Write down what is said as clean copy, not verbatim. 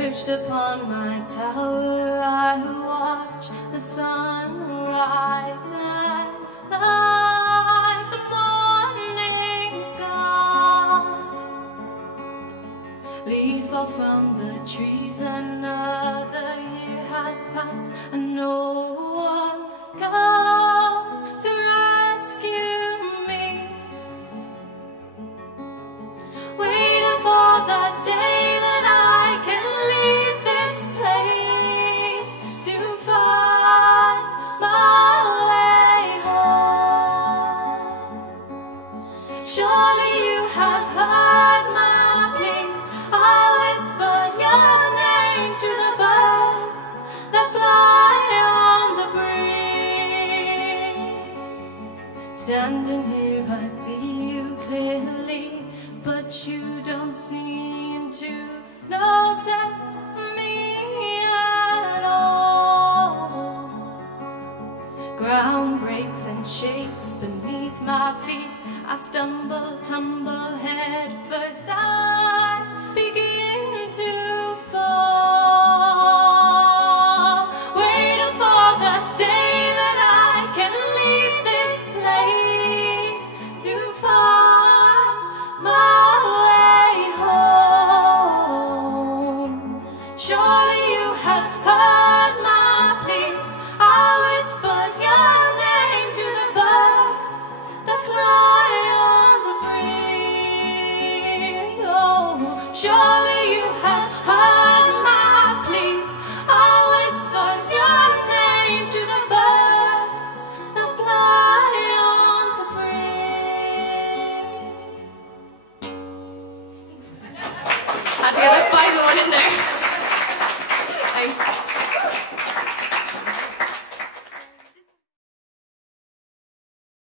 Perched upon my tower, I watch the sun rise and light the morning sky. Leaves fall from the trees, another year has passed, and no one comes to rescue me. Waiting for the day that I can leave this place to find my way home. Surely you have heard my pleas. I whispered your name to the birds that fly on the breeze. Standing here I see you clearly, but you don't seem to notice me at all. Ground breaks and shakes beneath my feet. I stumble, tumble head first. I begin to fall, waiting for the day that I can leave this place to find my way home. Surely you have heard my pleas. I whispered your name to the birds that fly on the breeze. Oh, surely you have heard my pleas. I whispered your name to the birds that fly on the breeze. Had to get that final one in there.